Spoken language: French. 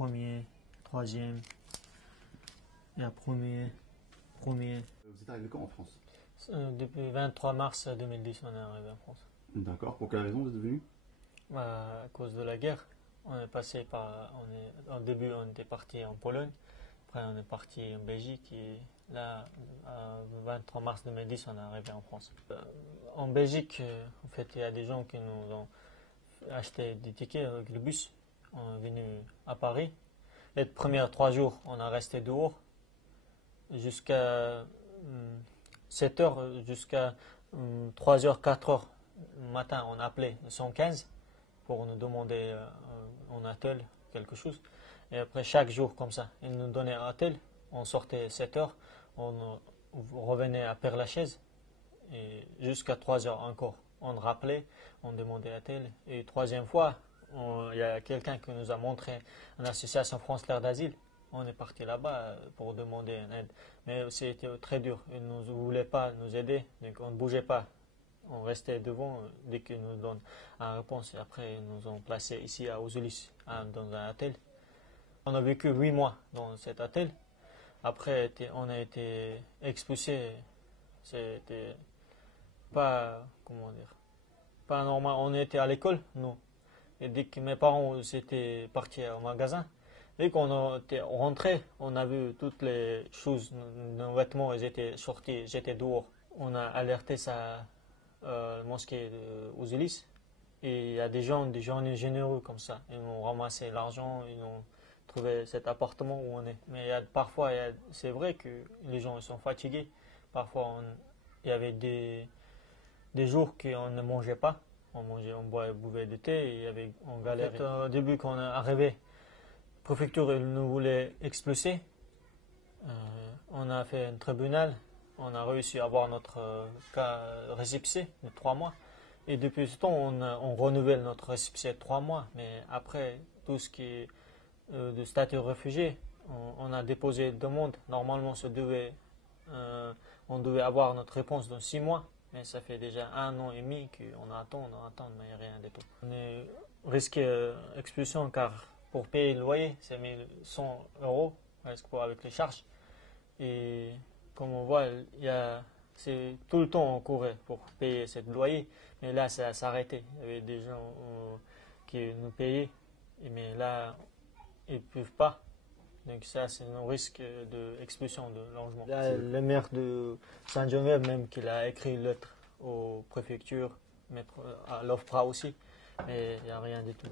premier, troisième, et à premier. Vous êtes arrivé quand en France? Depuis 23 mars 2010, on est arrivé en France. D'accord. Pour quelle raison vous êtes venu? À cause de la guerre, au début, on était parti en Pologne. Après, on est parti en Belgique et là, le 23 mars 2010, on est arrivé en France. En Belgique, en fait, il y a des gens qui nous ont acheté des tickets avec le bus. On est venu à Paris. Les premiers 3 jours, on a resté dehors jusqu'à 7 heures, jusqu'à 3 heures, 4 heures le matin. On a appelé le 115 pour nous demander en attel quelque chose. Et après, chaque jour, comme ça, ils nous donnaient un attel. On sortait 7 heures, on revenait à Père-Lachaise et jusqu'à 3 heures encore. On rappelait, on demandait attel. Et troisième fois, il y a quelqu'un qui nous a montré une association France Terre d'Asile. On est parti là-bas pour demander une aide. Mais c'était très dur. Ils ne voulaient pas nous aider, donc on ne bougeait pas. On restait devant dès qu'ils nous donnent une réponse. Et après, ils nous ont placés ici à Ozulis, dans un attel. On a vécu 8 mois dans cet attel. Après, on a été expulsés. C'était pas, comment dire, pas normal. On était à l'école, nous. Et dès que mes parents étaient partis au magasin, dès qu'on était rentré, on a vu toutes les choses, nos vêtements, ils étaient sortis, j'étais dehors. On a alerté sa mosquée d'Ozulis. Et il y a des gens généreux comme ça. Ils ont ramassé l'argent, ils ont trouvé cet appartement où on est. Mais parfois, c'est vrai que les gens ils sont fatigués. Parfois, il y avait des jours qu'on ne mangeait pas. On buvait du thé et on galérait. En fait, au début, quand on est arrivé, la préfecture elle nous voulait expulser. On a fait un tribunal. On a réussi à avoir notre cas récépissé de 3 mois. Et depuis ce temps, on renouvelle notre récépissé de 3 mois. Mais après, tout ce qui est de statut réfugié, on a déposé une demande. Normalement, on devait avoir notre réponse dans 6 mois. Mais ça fait déjà 1 an et demi qu'on attend, mais il n'y a rien du tout. On est risqué expulsion car pour payer le loyer, c'est 1100 euros presque avec les charges. Et comme on voit, c'est tout le temps on courait pour payer ce loyer. Mais là, ça s'est arrêté. Il y avait des gens qui nous payaient, mais là, ils ne peuvent pas. Donc ça, c'est un risque d'expulsion de logement. Là, le maire de Saint-Geneviève, même, qu'il a écrit une lettre aux préfectures, à l'OFPRA aussi, mais il n'y a rien du tout.